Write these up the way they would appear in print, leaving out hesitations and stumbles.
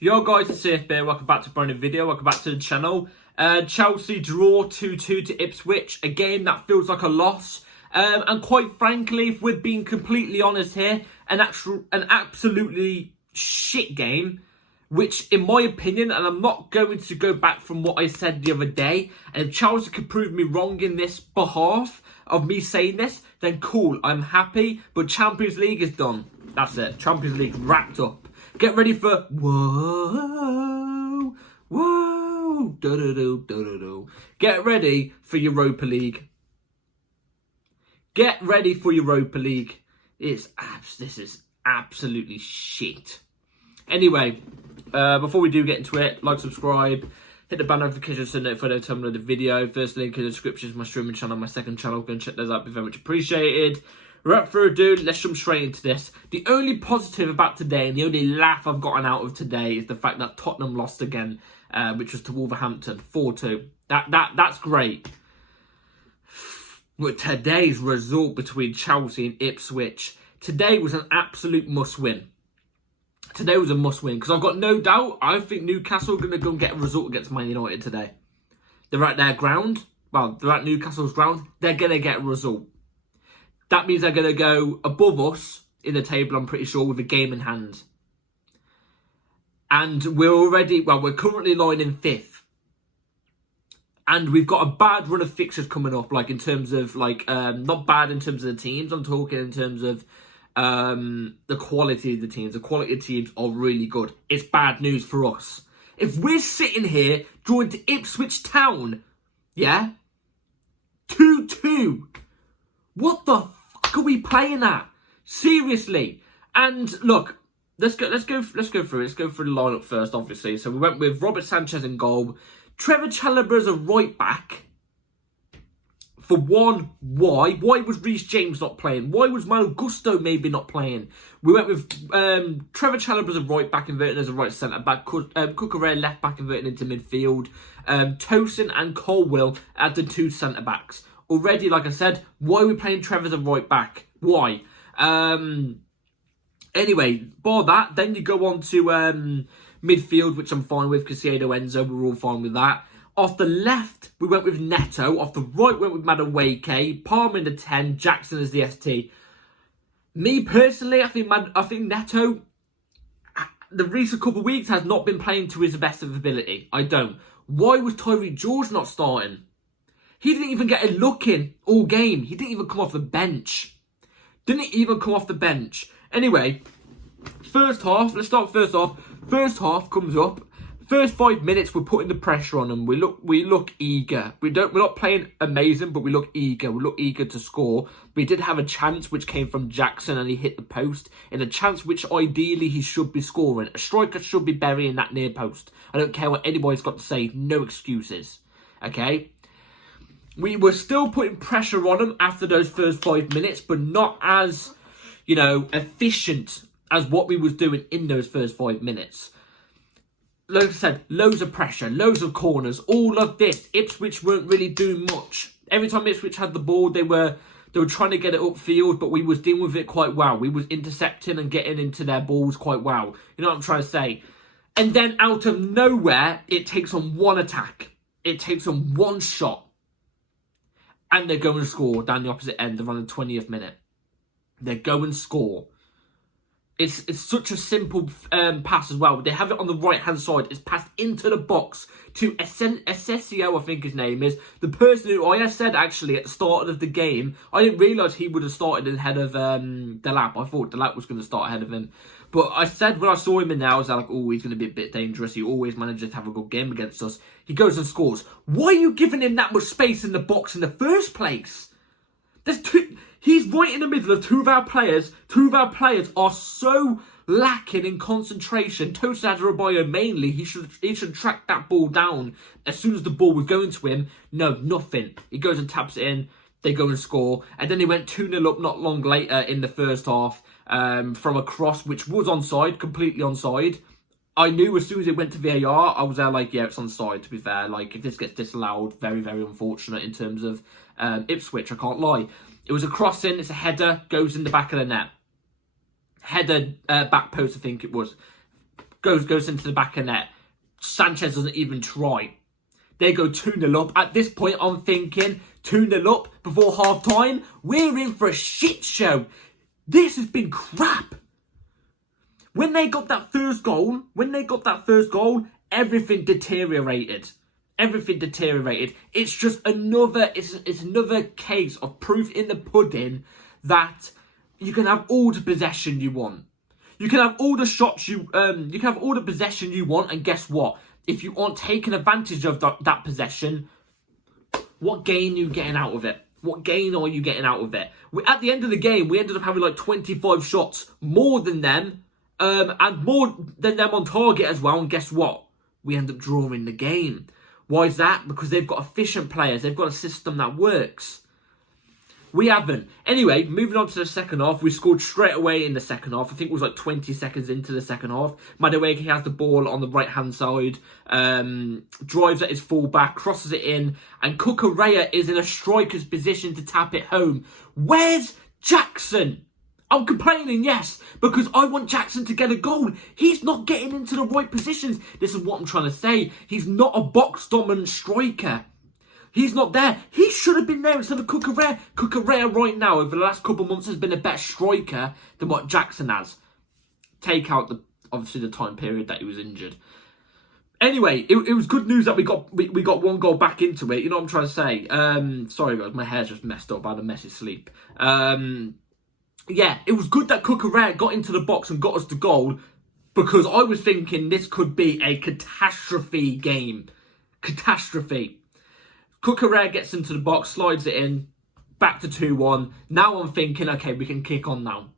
Yo guys, it's CFB. Welcome back to a brand new video. Welcome back to the channel. Chelsea draw 2-2 to Ipswich. A game that feels like a loss. And quite frankly, if we're being completely honest here, an absolutely shit game. Which, in my opinion, and I'm not going to go back from what I said the other day, and if Chelsea could prove me wrong in this behalf of me saying this, then cool, I'm happy. But Champions League is done. That's it. Champions League wrapped up. Get ready for whoa, whoa, do-do-do. Get ready for Europa League. Get ready for Europa League. This is absolutely shit. Anyway, before we do get into it, like, subscribe, hit the bell notification so notified every time I upload a video. First link in the description is my streaming channel, my second channel. Go and check those out. Be very much appreciated. Without further ado, let's jump straight into this. The only positive about today, and the only laugh I've gotten out of today, is the fact that Tottenham lost again, which was to Wolverhampton, 4-2. That's great. But today's result between Chelsea and Ipswich, today was an absolute must-win. Today was a must-win, because I've got no doubt, I think Newcastle are going to go and get a result against Man United today. They're at their ground, well, they're at Newcastle's ground, they're going to get a result. That means they're going to go above us in the table, I'm pretty sure, with a game in hand. And we're currently lying in 5th. And we've got a bad run of fixtures coming up, like in terms of, not bad in terms of the teams, I'm talking in terms of the quality of the teams. The quality of teams are really good. It's bad news for us. If we're sitting here drawing to Ipswich Town, yeah, 2-2, what the fuck are we playing at? Seriously. And look, let's go through it. Let's go through the lineup first, obviously. So we went with Robert Sanchez in goal, Trevor Chalobah as a right back. For one, why? Why was Reece James not playing? Why was Malo Gusto maybe not playing? We went with Trevor Chalobah as a right back, inverting as a right centre back. Cucurella left back, inverting into midfield. Tosin and Colwill as the 2 centre backs. Already, like I said, why are we playing Trevor as a right back? Why? Anyway, bar that, then you go on to midfield, which I'm fine with. Caicedo, Enzo, we're all fine with that. Off the left, we went with Neto. Off the right, we went with Madueke. Palmer in the 10, Jackson as the ST. Me, personally, I think Neto, the recent couple of weeks, has not been playing to his best of ability. I don't. Why was Tyreek George not starting? He didn't even get a look in all game. He didn't even come off the bench. Anyway, first half, let's start first off. First half comes up. First 5 minutes, we're putting the pressure on them. We look eager. We're not playing amazing, but we look eager. We look eager to score. We did have a chance which came from Jackson, and he hit the post. In a chance which ideally he should be scoring. A striker should be burying that near post. I don't care what anybody's got to say. No excuses. Okay? We were still putting pressure on them after those first 5 minutes, but not as, efficient as what we was doing in those first 5 minutes. Like I said, loads of pressure, loads of corners, all of this. Ipswich weren't really doing much. Every time Ipswich had the ball, they were trying to get it upfield, but we was dealing with it quite well. We was intercepting and getting into their balls quite well. You know what I'm trying to say? And then out of nowhere, it takes on one attack. It takes on one shot. And they go and score down the opposite end around the 20th minute. They go and score. It's such a simple pass as well. They have it on the right-hand side. It's passed into the box to Asensio, I think his name is. The person who I said, actually, at the start of the game, I didn't realise he would have started ahead of Delap. I thought Delap was going to start ahead of him. But I said when I saw him in there, I was like, oh, he's going to be a bit dangerous. He always manages to have a good game against us. He goes and scores. Why are you giving him that much space in the box in the first place? He's right in the middle of two of our players. Two of our players are so lacking in concentration. Tosin Adarabioyo mainly, he should track that ball down as soon as the ball was going to him. No, nothing. He goes and taps it in. They go and score. And then they went 2-0 up not long later in the first half from a cross, which was onside, completely onside. I knew as soon as it went to VAR, I was there like, yeah, it's onside, to be fair. Like, if this gets disallowed, very, very unfortunate in terms of Ipswich, I can't lie. It was a crossing, it's a header, goes in the back of the net. Header, back post, I think it was. goes into the back of net. Sanchez doesn't even try. They go 2-0 up. At this point, I'm thinking 2-0 up before half time. We're in for a shit show. This has been crap. When they got that first goal, everything deteriorated. It's just another, it's another case of proof in the pudding that you can have all the possession you want. You can have all the shots you can have all the possession you want, and guess what? If you aren't taking advantage of that possession, what gain are you getting out of it? What gain are you getting out of it? At the end of the game, we ended up having like 25 shots, more than them, and more than them on target as well. And guess what? We end up drawing the game. Why is that? Because they've got efficient players. They've got a system that works. We haven't. Anyway, moving on to the second half. We scored straight away in the second half. I think it was like 20 seconds into the second half. Madueke has the ball on the right-hand side. Drives at his full-back. Crosses it in. And Cucurella is in a striker's position to tap it home. Where's Jackson? I'm complaining, yes, because I want Jackson to get a goal. He's not getting into the right positions. This is what I'm trying to say. He's not a box-dominant striker. He's not there. He should have been there instead of Cucurella. Cucurella right now, over the last couple of months, has been a better striker than what Jackson has. Take out, obviously, the time period that he was injured. Anyway, it was good news that we got one goal back into it. You know what I'm trying to say? Sorry, guys, my hair's just messed up. I had a messy sleep. Yeah, it was good that Cucurella got into the box and got us the goal, because I was thinking this could be a catastrophe game. Catastrophe. Cucurella gets into the box, slides it in, back to 2-1. Now I'm thinking, okay, we can kick on now.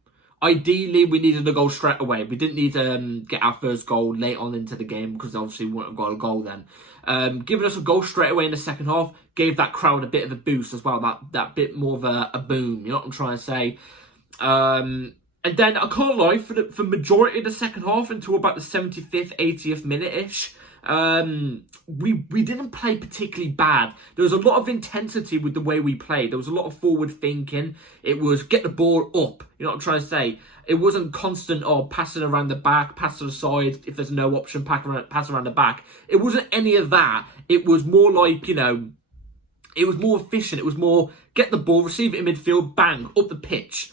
Ideally, we needed a goal straight away. We didn't need to get our first goal late on into the game, because obviously we wouldn't have got a goal then. Giving us a goal straight away in the second half gave that crowd a bit of a boost as well. That bit more of a boom. You know what I'm trying to say? And then, I can't lie, for majority of the second half, until about the 75th, 80th minute-ish, we didn't play particularly bad. There was a lot of intensity with the way we played. There was a lot of forward thinking. It was get the ball up. You know what I'm trying to say? It wasn't constant, passing around the back, pass to the side. If there's no option, pass around the back. It wasn't any of that. It was more like, it was more efficient. It was more get the ball, receive it in midfield, bang, up the pitch.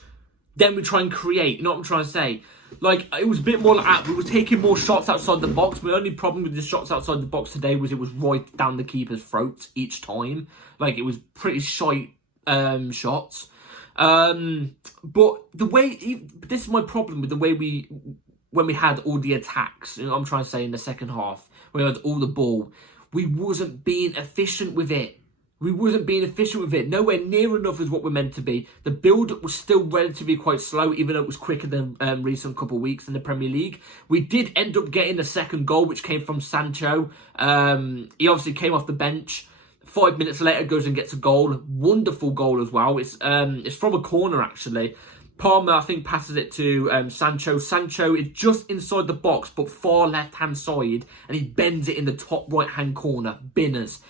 Then we try and create. You know what I'm trying to say? Like, it was a bit more like that. We were taking more shots outside the box. My only problem with the shots outside the box today was it was right down the keeper's throat each time. Like, it was pretty shite shots. But the way... This is my problem with the way when we had all the attacks. You know what I'm trying to say, in the second half. When we had all the ball. We wasn't being efficient with it. Nowhere near enough as what we're meant to be. The build-up was still relatively quite slow, even though it was quicker than recent couple of weeks in the Premier League. We did end up getting the second goal, which came from Sancho. He obviously came off the bench. 5 minutes later, goes and gets a goal. Wonderful goal as well. It's from a corner, actually. Palmer, I think, passes it to Sancho. Sancho is just inside the box, but far left-hand side, and he bends it in the top right-hand corner. Binners.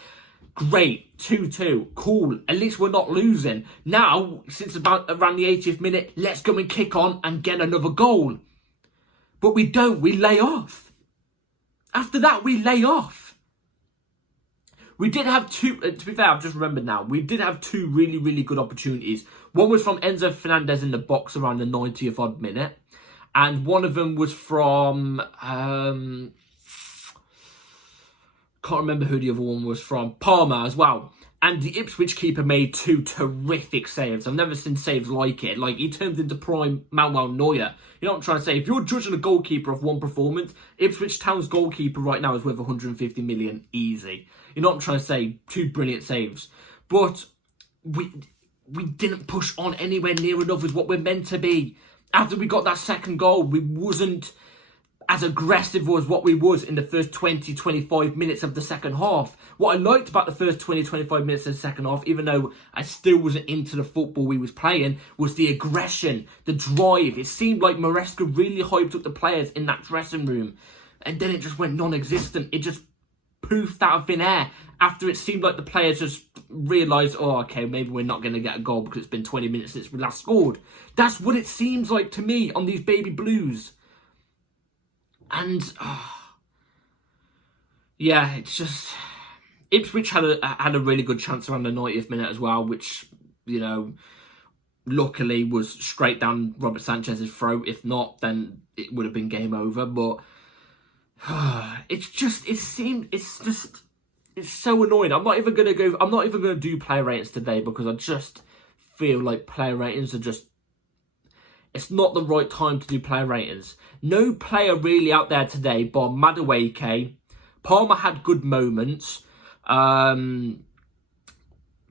Great, 2-2, cool, at least we're not losing. Now, since around the 80th minute, let's go and kick on and get another goal. But we don't, we lay off. After that, we lay off. We did have two, to be fair, I've just remembered now, we did have two really, really good opportunities. One was from Enzo Fernandez in the box around the 90th odd minute. And one of them was from... can't remember who the other one was from. Palmer as well. And the Ipswich keeper made two terrific saves. I've never seen saves like it. Like, he turned into prime Manuel Neuer. You know what I'm trying to say? If you're judging a goalkeeper off one performance, Ipswich Town's goalkeeper right now is worth 150 million easy. You know what I'm trying to say? Two brilliant saves. But we didn't push on anywhere near enough as what we're meant to be. After we got that second goal, we wasn't as aggressive as what we was in the first 20-25 minutes of the second half. What I liked about the first 20-25 minutes of the second half, even though I still wasn't into the football we was playing, was the aggression, the drive. It seemed like Maresca really hyped up the players in that dressing room. And then it just went non-existent. It just poofed out of thin air after it seemed like the players just realised, oh, okay, maybe we're not going to get a goal because it's been 20 minutes since we last scored. That's what it seems like to me on these baby blues. And yeah, it's just Ipswich had a really good chance around the 90th minute as well, which, you know, luckily was straight down Robert Sanchez's throat. If not, then it would have been game over. But it's so annoying. I'm not even gonna do player ratings today because I just feel like player ratings are just, it's not the right time to do player ratings. No player really out there today, bar Madueke. Palmer had good moments.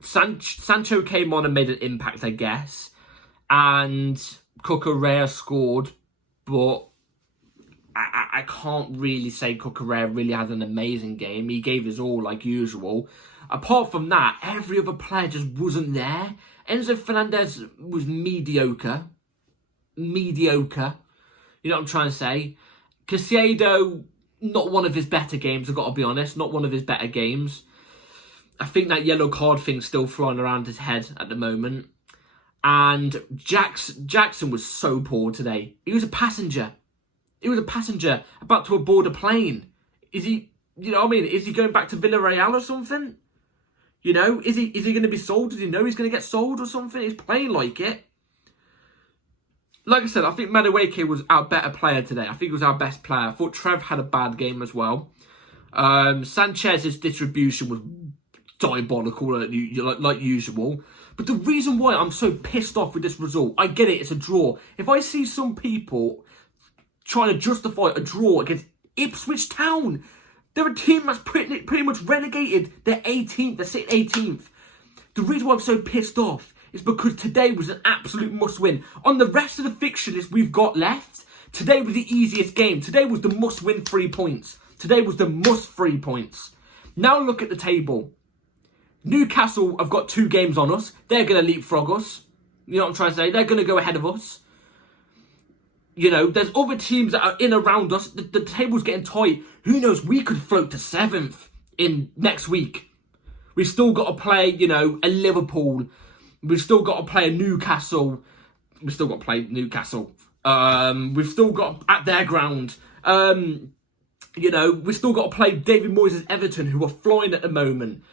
Sancho came on and made an impact, I guess. And Cucurella scored, but I can't really say Cucurella really had an amazing game. He gave his all like usual. Apart from that, every other player just wasn't there. Enzo Fernandez was mediocre. Mediocre. You know what I'm trying to say? Caicedo, not one of his better games, I've got to be honest. Not one of his better games. I think that yellow card thing's still flying around his head at the moment. And Jackson was so poor today. He was a passenger. He was a passenger about to board a plane. Is he, you know what I mean? Is he going back to Villarreal or something? You know, is he going to be sold? Does he know he's going to get sold or something? He's playing like it. Like I said, I think Madueke was our better player today. I think he was our best player. I thought Trev had a bad game as well. Sanchez's distribution was diabolical, like usual. But the reason why I'm so pissed off with this result, I get it, it's a draw. If I see some people trying to justify a draw against Ipswich Town, they're a team that's pretty much relegated. They're 18th, they're sitting 18th. The reason why I'm so pissed off is because today was an absolute must-win. On the rest of the fixture list we've got left, today was the easiest game. Today was the must-win 3 points. Today was the must 3 points. Now look at the table. Newcastle have got 2 games on us. They're going to leapfrog us. You know what I'm trying to say? They're going to go ahead of us. You know, there's other teams that are in around us. The table's getting tight. Who knows? We could float to 7th in next week. We've still got to play, you know, a Liverpool. We've still got to play a Newcastle. We've still got to play Newcastle. We've still got at their ground. You know, we've still got to play David Moyes' Everton, who are flying at the moment.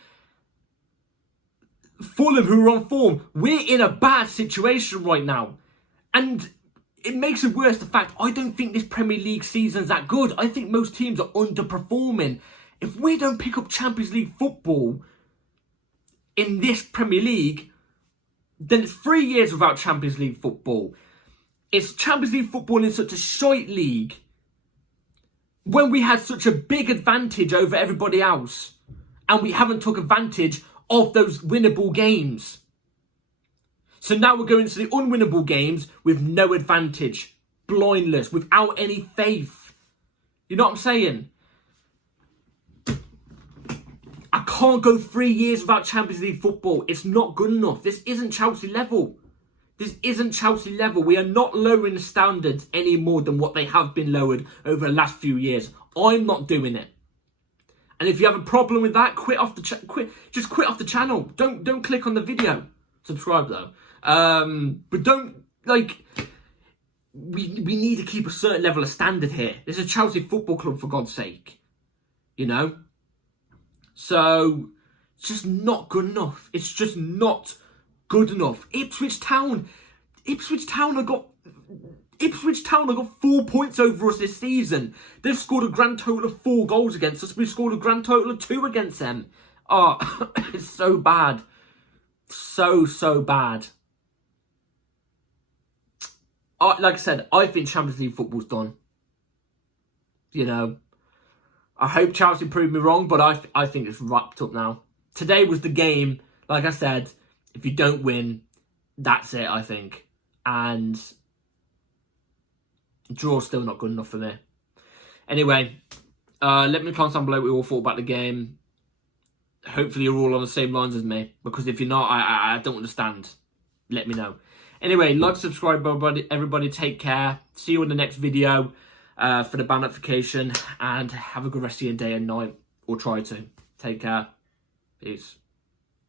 Fulham, who are on form. We're in a bad situation right now. And it makes it worse the fact I don't think this Premier League season's that good. I think most teams are underperforming. If we don't pick up Champions League football in this Premier League, then it's 3 years without Champions League football. It's Champions League football in such a shite league when we had such a big advantage over everybody else, and we haven't took advantage of those winnable games. So now we're going to the unwinnable games with no advantage, blindless, without any faith. You know what I'm saying? I can't go 3 years without Champions League football. It's not good enough. This isn't Chelsea level. This isn't Chelsea level. We are not lowering the standards any more than what they have been lowered over the last few years. I'm not doing it. And if you have a problem with that, quit off the channel. Don't click on the video. Subscribe though. But don't, like, we need to keep a certain level of standard here. This is a Chelsea Football Club, for God's sake. You know? So, it's just not good enough. It's just not good enough. Ipswich Town have got 4 points over us this season. They've scored a grand total of 4 goals against us. We've scored a grand total of 2 against them. Oh, it's so bad. So bad. Like I said, I think Champions League football's done. You know, I hope Chelsea prove me wrong, but I think it's wrapped up now. Today was the game. Like I said, if you don't win, that's it, I think. And draw's still not good enough for me. Anyway, let me know in the comments down below what you all thought about the game. Hopefully you're all on the same lines as me, because if you're not, I don't understand. Let me know. Anyway, like, subscribe, everybody. Take care. See you in the next video for the bell notification, and have a good rest of your day and night, or try to. Take care. Peace.